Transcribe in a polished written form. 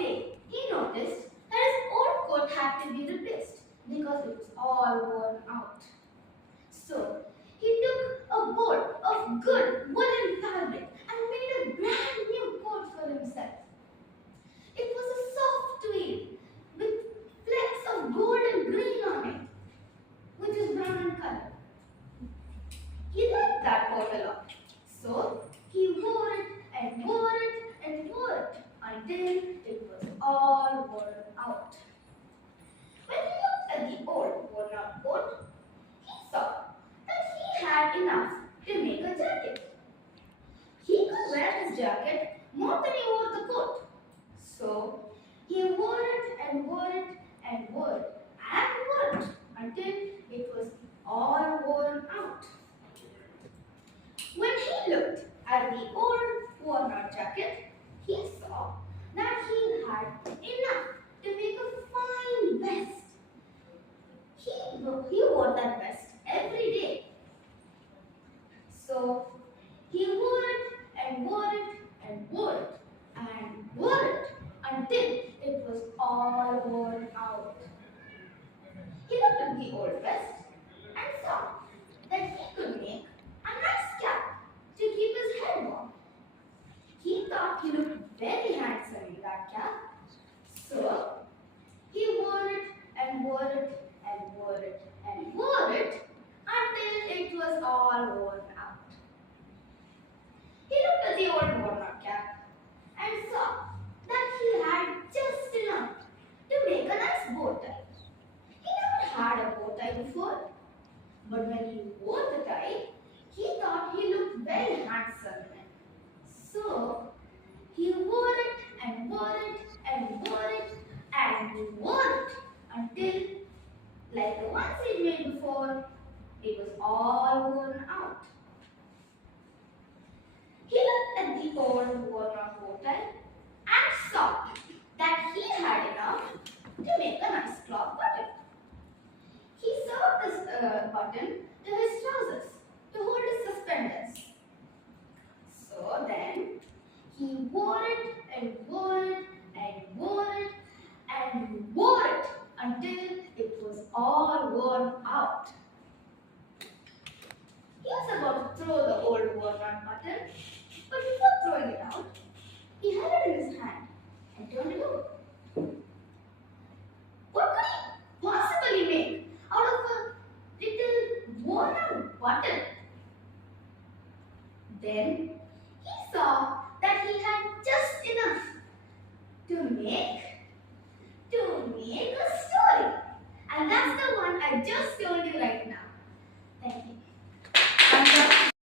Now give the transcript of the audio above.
day, he noticed that his old coat had to be replaced because it was all worn out. So he took a bolt of good woolen fabric and made a brand new coat for himself. It was a soft tweed with flecks of gold and green on it, which is brown in color. He liked that coat a lot. So he wore it and wore it and wore it until it was all worn out. When he looked at the old worn out coat, he saw that he had enough to make a jacket. He could wear his jacket more than he wore the coat. So he wore it and wore it and wore it and wore it until it was all worn out. When he looked at the old worn out jacket, he saw that he had enough to make a fine vest. He wore that vest every day. So he wore it and wore it and wore it and wore it until it was all worn out. He looked at the old vest and saw that he could make a nice cap to keep his head warm. He thought he looked very handsome in that cap. So he wore it and wore it and wore it and wore it until it was all worn out. He looked at the old worn out cap and saw that he had just enough to make a nice bow tie. He never had a bow tie before, but when he wore the tie, he thought he looked very handsome in it. So he wore it and wore it and wore it and wore it until, like the ones he made before, it was all worn out. He looked at the old worn out bow tie and saw that he had enough to make a nice cloth button. He sewed this button to his trousers to hold his suspenders. So then he wore it and wore it and wore it and wore it until it was all worn out. He was about to throw the old worn out button, but before throwing it out, he held it in his hand and turned it over. What could he possibly make out of a little worn out button? Then he saw